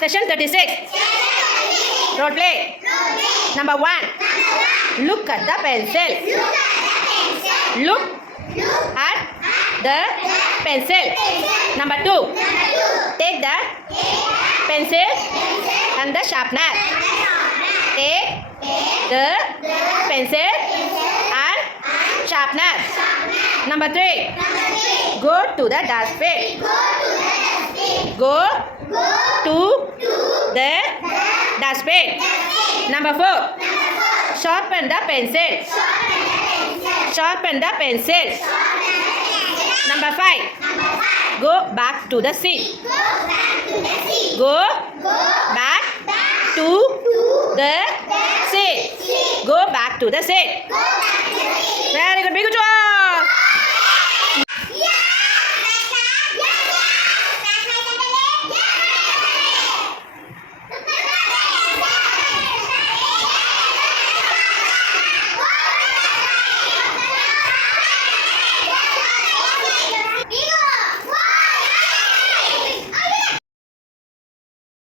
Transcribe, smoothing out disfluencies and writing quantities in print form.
Session 36. Role play. Number 1. Look at the pencil. Look at the pencil. Number 2. Take the pencil and the sharpener. Take the pencil and sharpener. Number 3. Go to the dustbin. Go to the dustbin. Number 4. Sharpen the pencil. Sharpen the pencil. Number 5. Go back to the seat. Go back to the seat. Go back to the seat. Very good. Big job.